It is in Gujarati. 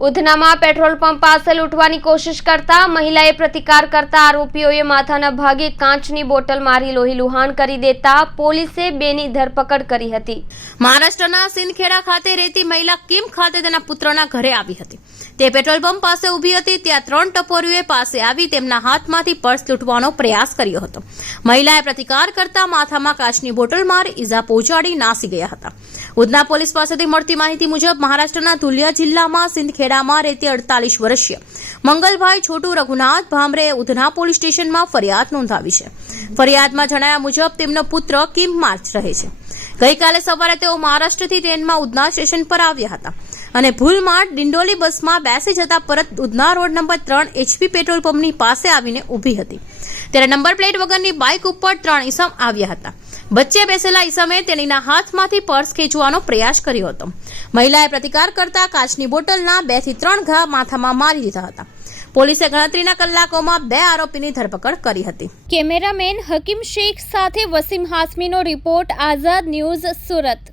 ઉધનામાં પેટ્રોલ પંપ પાસે લૂંટવાની કોશિશ કરતા મહિલાએ પ્રતિકાર કરતા આરોપીઓએ માથાના ભાગે કાચની બોટલ મારી લોહી લુહાણ કરી દેતા પોલીસે બેની ધરપકડ કરી હતી. મહારાષ્ટ્રના સિંદખેડા ખાતે રહેતી મહિલા કિમ ખાતે તેના પુત્રના ઘરે આવી હતી. તે પેટ્રોલ પંપ પાસે ઊભી હતી, ત્યાં ત્રણ ટપોરીઓએ પાસે આવી તેમના હાથમાંથી પર્સ લૂંટવાનો પ્રયાસ કર્યો હતો. મહિલાએ પ્રતિકાર કરતા માથામાં કાચની બોટલ મારી ઈજા પહોંચાડી નાસી ગયા હતા. ઉધના પોલીસ પાસેથી મળતી માહિતી મુજબ મહારાષ્ટ્રના ધુલિયા જિલ્લામાં સિંદખેડામાં રહેતી અડતાલીસ વર્ષીય મંગલભાઈ છોટુ રઘુનાથ ભામરેએ ઉધના પોલીસ સ્ટેશનમાં ફરિયાદ નોંધાવી છે. ફરિયાદમાં જણાવ્યા મુજબ તેમનો પુત્ર કિમ માર્ચ રહે છે. ગઈકાલે સવારે તેઓ મહારાષ્ટ્રથી ટ્રેનમાં ઉધના સ્ટેશન પર આવ્યા હતા અને ભૂલમાં ડિંડોલી બસમાં બેસી જતા પરત ઉધના રોડ નંબર ત્રણ એચપી પેટ્રોલ પંપની પાસે આવીને ઊભી હતી. ત્યારે નંબર પ્લેટ વગરની બાઇક ઉપર ત્રણ ઇસમ આવ્યા હતા. વચ્ચે બેસેલા ઈસમે તેણીના હાથમાંથી પર્સ ખેંચવાનો પ્રયાસ કર્યો હતો. મહિલાએ પ્રતિકાર કરતા કાચની બોટલના બેથી ત્રણ ઘા માથામાં મારી દીધા હતા. પોલીસે ગણતરીના કલાકોમાં બે આરોપીની ધરપકડ કરી હતી. કેમેરામેન હકીમ શેખ સાથે વસીમ હાસમીનો રિપોર્ટ આઝાદ ન્યૂઝ સુરત.